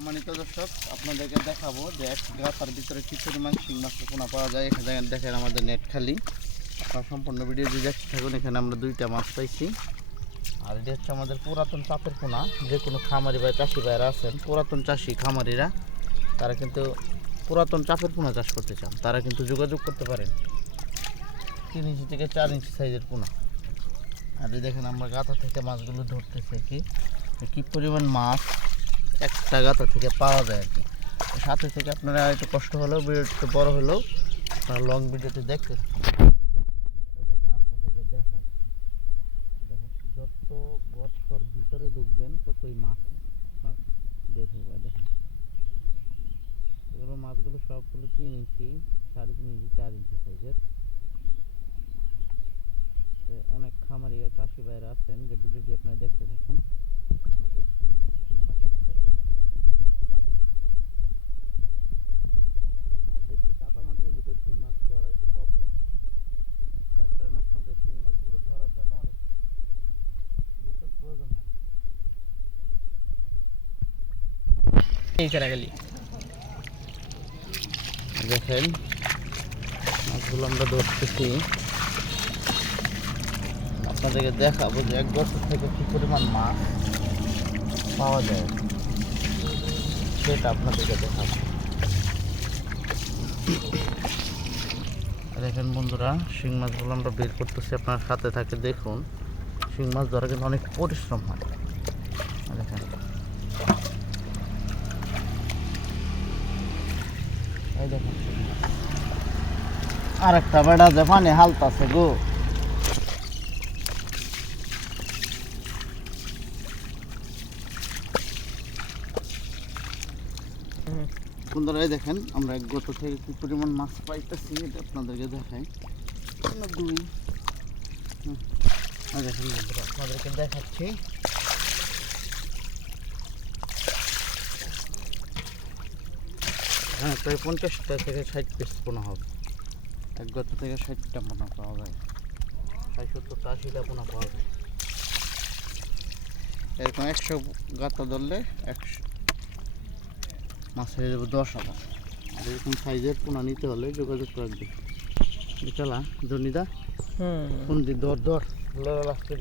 সম্মানিত দর্শক, আপনাদেরকে দেখাবো যে এক গাছার ভিতরে কি পরিমাণ শিং মাছের পোনা পাওয়া যায়। এখানে দেখেন আমাদের নেট খালি। আপনার সম্পূর্ণ ভিডিও যদি দেখতে থাকুন, এখানে আমরা দুইটা মাছ পাইছি। আর এটা হচ্ছে আমাদের পুরাতন চাপের পোনা। যে কোনো খামারি বা চাষি ভাইরা আছেন, পুরাতন চাষি খামারিরা, তারা কিন্তু পুরাতন চাপের পোনা চাষ করতে চান। তারা কিন্তু যোগাযোগ করতে পারেন। তিন ইঞ্চি থেকে চার ইঞ্চি সাইজের পোনা। আর দেখেন, আমরা গাঁথা থেকে মাছগুলো ধরতেছি কি। কি পরিমাণ মাছ? একটা গাথা থেকে পাওয়া যায় আর কি। সাথে থেকে আপনারা একটু কষ্ট হলেও, ভিডিও একটু বড় হলেও আপনারা লং ভিডিওতে দেখতে থাকুন। যত গর্তর ভিতরে ঢুকবেন, ততই মাছ বের হবে দেখেন, এগুলো মাছগুলো সবগুলো তিন ইঞ্চি, সাড়ে তিন ইঞ্চি, চার ইঞ্চি সাইজের। অনেক খামারি চাষি ভাইরা আছেন যে ভিডিওটি আপনারা দেখতে থাকুন আপনাদের শিং মাছ চাষ করে বলেন। আর বেশি কাদা মাটির ভিতরে শিং মাছ ধরা একটু প্রবলেম যার কারণে আপনাদের শিং মাছগুলো ধরার জন্য অনেক লোকের প্রয়োজন হয় দেখেন, মাছগুলো আমরা ধরতেছি। আপনাদেরকে দেখাবো যে এক বছর থেকে কি পরিমাণ মাছ পাওয়া যায়। সেটা আপনাদেরকে দেখাবো। দেখেন বন্ধুরা, শিং মাছগুলো আমরা বের করতেছি আপনার সাথে থাকে, দেখুন। শিং মাছ ধরা কিন্তু অনেক পরিশ্রম হয়। দেখেন দেখেন আর একটা বেড়া যে পানি হালতাছে গো। বন্ধুরা দেখেন, আমরা গত থেকে কি পরিমাণ মাছ পাইতেছি, এটা আপনাদেরকে দেখাই। দুই দেখেন বন্ধুরা, আপনাদেরকে দেখাচ্ছি। হ্যাঁ প্রায় পঞ্চাশটা থেকে ষাট পিস পোনা হবে এক গত থেকে ষাটটা পোনা পাওয়া যায় ষাট সত্তরটা আশিটা পোনা পাওয়া যায় এরকম একশো গাতা ধরলে একশো মাছ হয়ে যাবে দশ হাজার আর এরকম সাইজের পোনা নিতে হলে যোগাযোগ রাখবে চলা জনিদা হুম কোন দিন দর দর লাস্টে